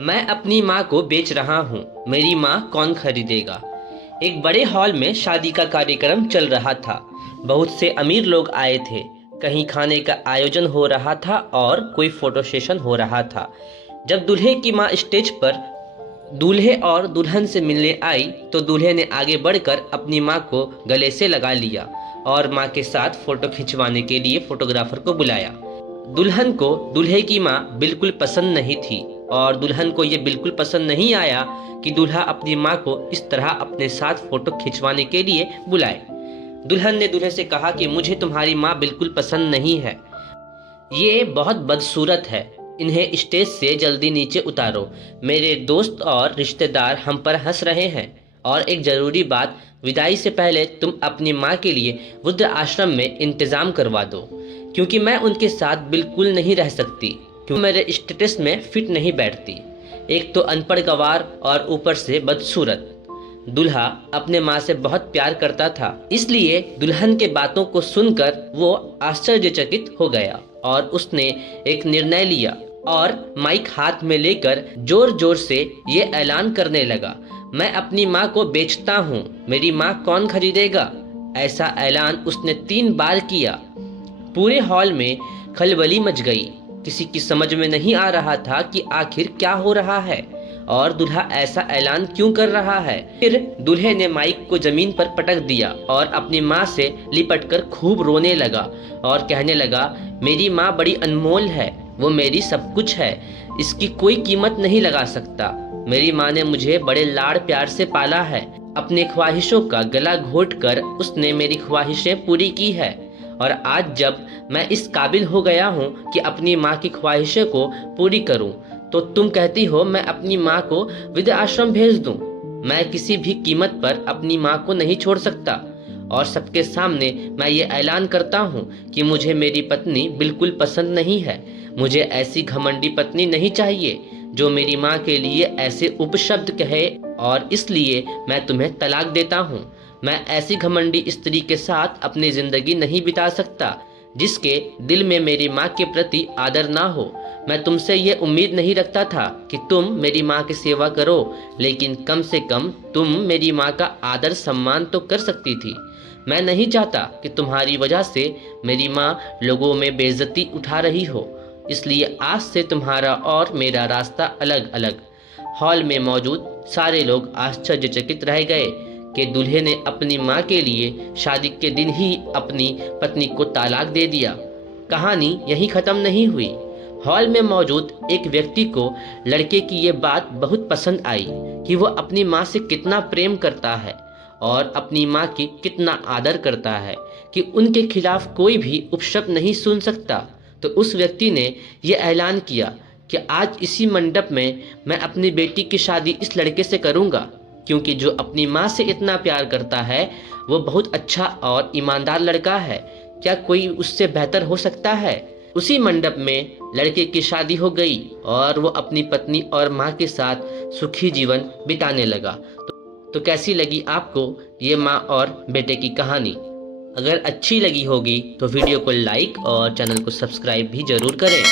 मैं अपनी माँ को बेच रहा हूँ, मेरी माँ कौन खरीदेगा। एक बड़े हॉल में शादी का कार्यक्रम चल रहा था। बहुत से अमीर लोग आए थे। कहीं खाने का आयोजन हो रहा था और कोई फोटो सेशन हो रहा था। जब दूल्हे की माँ स्टेज पर दूल्हे और दुल्हन से मिलने आई तो दूल्हे ने आगे बढ़कर अपनी माँ को गले से लगा लिया और माँ के साथ फोटो खिंचवाने के लिए फोटोग्राफर को बुलाया। दुल्हन को दूल्हे की माँ बिल्कुल पसंद नहीं थी और दुल्हन को ये बिल्कुल पसंद नहीं आया कि दूल्हा अपनी माँ को इस तरह अपने साथ फोटो खिंचवाने के लिए बुलाए। दुल्हन ने दूल्हे से कहा कि मुझे तुम्हारी माँ बिल्कुल पसंद नहीं है, ये बहुत बदसूरत है, इन्हें स्टेज से जल्दी नीचे उतारो। मेरे दोस्त और रिश्तेदार हम पर हंस रहे हैं। और एक ज़रूरी बात, विदाई से पहले तुम अपनी माँ के लिए वृद्ध आश्रम में इंतज़ाम करवा दो, क्योंकि मैं उनके साथ बिल्कुल नहीं रह सकती, क्योंकि मेरे स्टेटस में फिट नहीं बैठती। एक तो अनपढ़ गवार और ऊपर से बदसूरत। दूल्हा अपने माँ से बहुत प्यार करता था, इसलिए दुल्हन के बातों को सुनकर वो आश्चर्यचकित हो गया और उसने एक निर्णय लिया और माइक हाथ में लेकर जोर जोर से ये ऐलान करने लगा, मैं अपनी माँ को बेचता हूँ, मेरी माँ कौन खरीदेगा। ऐसा ऐलान उसने 3 बार किया। पूरे हॉल में खलबली मच गई। किसी की समझ में नहीं आ रहा था कि आखिर क्या हो रहा है और दूल्हा ऐसा ऐलान क्यों कर रहा है। फिर दूल्हे ने माइक को जमीन पर पटक दिया और अपनी माँ से लिपटकर खूब रोने लगा और कहने लगा, मेरी माँ बड़ी अनमोल है, वो मेरी सब कुछ है, इसकी कोई कीमत नहीं लगा सकता। मेरी माँ ने मुझे बड़े लाड़ प्यार से पाला है, अपने ख्वाहिशों का गला घोट कर उसने मेरी ख्वाहिशें पूरी की है और आज जब मैं इस काबिल हो गया हूँ कि अपनी माँ की ख्वाहिशों को पूरी करूँ तो तुम कहती हो मैं अपनी माँ को वृद्ध आश्रम भेज दूँ। मैं किसी भी कीमत पर अपनी माँ को नहीं छोड़ सकता और सबके सामने मैं ये ऐलान करता हूँ कि मुझे मेरी पत्नी बिल्कुल पसंद नहीं है। मुझे ऐसी घमंडी पत्नी नहीं चाहिए जो मेरी माँ के लिए ऐसे उपशब्द कहे और इसलिए मैं तुम्हें तलाक देता हूँ। मैं ऐसी घमंडी स्त्री के साथ अपनी जिंदगी नहीं बिता सकता जिसके दिल में मेरी माँ के प्रति आदर ना हो। मैं तुमसे ये उम्मीद नहीं रखता था कि तुम मेरी माँ की सेवा करो, लेकिन कम से कम तुम मेरी माँ का आदर सम्मान तो कर सकती थी। मैं नहीं चाहता कि तुम्हारी वजह से मेरी माँ लोगों में बेइज्जती उठा रही हो, इसलिए आज से तुम्हारा और मेरा रास्ता अलग अलग। हॉल में मौजूद सारे लोग आश्चर्यचकित रह गए कि दूल्हे ने अपनी माँ के लिए शादी के दिन ही अपनी पत्नी को तलाक दे दिया। कहानी यहीं ख़त्म नहीं हुई। हॉल में मौजूद एक व्यक्ति को लड़के की ये बात बहुत पसंद आई कि वो अपनी माँ से कितना प्रेम करता है और अपनी माँ की कितना आदर करता है कि उनके खिलाफ कोई भी उपशब्द नहीं सुन सकता। तो उस व्यक्ति ने ये ऐलान किया कि आज इसी मंडप में मैं अपनी बेटी की शादी इस लड़के से करूँगा, क्योंकि जो अपनी माँ से इतना प्यार करता है वो बहुत अच्छा और ईमानदार लड़का है। क्या कोई उससे बेहतर हो सकता है। उसी मंडप में लड़के की शादी हो गई और वो अपनी पत्नी और माँ के साथ सुखी जीवन बिताने लगा। तो कैसी लगी आपको ये माँ और बेटे की कहानी। अगर अच्छी लगी होगी तो वीडियो को लाइक और चैनल को सब्सक्राइब भी ज़रूर करें।